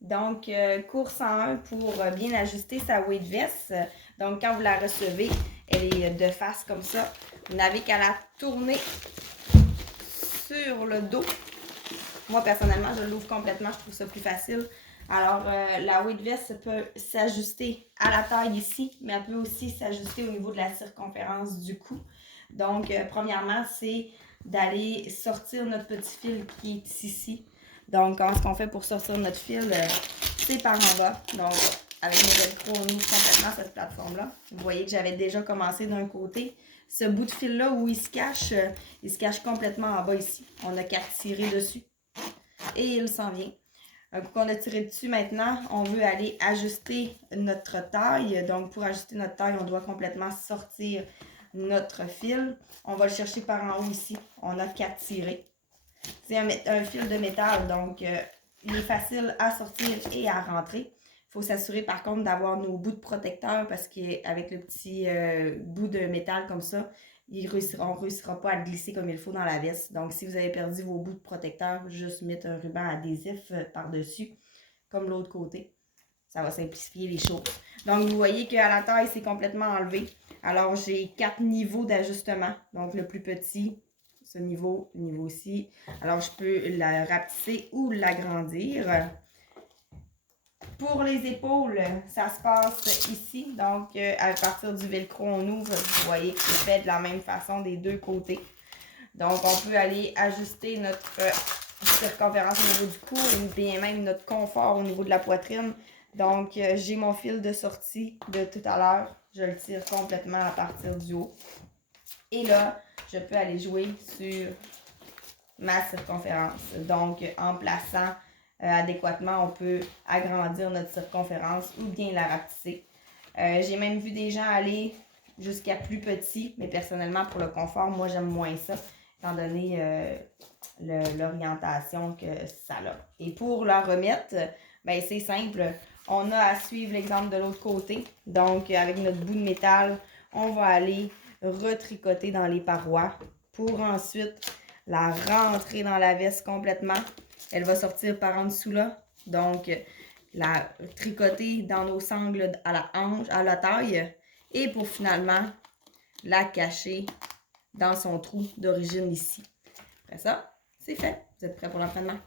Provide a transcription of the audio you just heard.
Donc, cours 101 pour bien ajuster sa weight vest. Donc, quand vous la recevez, elle est de face comme ça. Vous n'avez qu'à la tourner sur le dos. Moi, personnellement, je l'ouvre complètement. Je trouve ça plus facile. Alors, la weight vest peut s'ajuster à la taille ici, mais elle peut aussi s'ajuster au niveau de la circonférence du cou. Donc, premièrement, c'est d'aller sortir notre petit fil qui est ici. Donc, ce qu'on fait pour sortir notre fil, c'est par en bas. Donc, avec mes velcro, on ouvre complètement cette plateforme-là. Vous voyez que j'avais déjà commencé d'un côté. Ce bout de fil-là où il se cache complètement en bas ici. On n'a qu'à tirer dessus. Et il s'en vient. Un coup qu'on a tiré dessus, maintenant, on veut aller ajuster notre taille. Donc, pour ajuster notre taille, on doit complètement sortir notre fil. On va le chercher par en haut ici. On n'a qu'à tirer. C'est un fil de métal, donc il est facile à sortir et à rentrer. Il faut s'assurer par contre d'avoir nos bouts de protecteur parce qu'avec le petit bout de métal comme ça, on ne réussira pas à le glisser comme il faut dans la veste. Donc si vous avez perdu vos bouts de protecteur, juste mettre un ruban adhésif par-dessus, comme l'autre côté. Ça va simplifier les choses. Donc vous voyez qu'à la taille, c'est complètement enlevé. Alors j'ai 4 niveaux d'ajustement. Donc le plus petit, ce niveau, le niveau ici. Alors, je peux la rapetisser ou l'agrandir. Pour les épaules, ça se passe ici. Donc, à partir du velcro, on ouvre. Vous voyez que c'est fait de la même façon des deux côtés. Donc, on peut aller ajuster notre circonférence au niveau du cou et bien même notre confort au niveau de la poitrine. Donc, j'ai mon fil de sortie de tout à l'heure. Je le tire complètement à partir du haut. Et là, je peux aller jouer sur ma circonférence. Donc, en plaçant adéquatement, on peut agrandir notre circonférence ou bien la rapetisser. J'ai même vu des gens aller jusqu'à plus petit, mais personnellement, pour le confort, moi, j'aime moins ça, étant donné l'orientation que ça a. Et pour la remettre, ben, c'est simple. On a à suivre l'exemple de l'autre côté. Donc, avec notre bout de métal, on va aller retricoter dans les parois pour ensuite la rentrer dans la veste complètement. Elle va sortir par en dessous là. Donc, la tricoter dans nos sangles à la hanche, à la taille. Et pour finalement la cacher dans son trou d'origine ici. Après ça, c'est fait. Vous êtes prêts pour l'entraînement?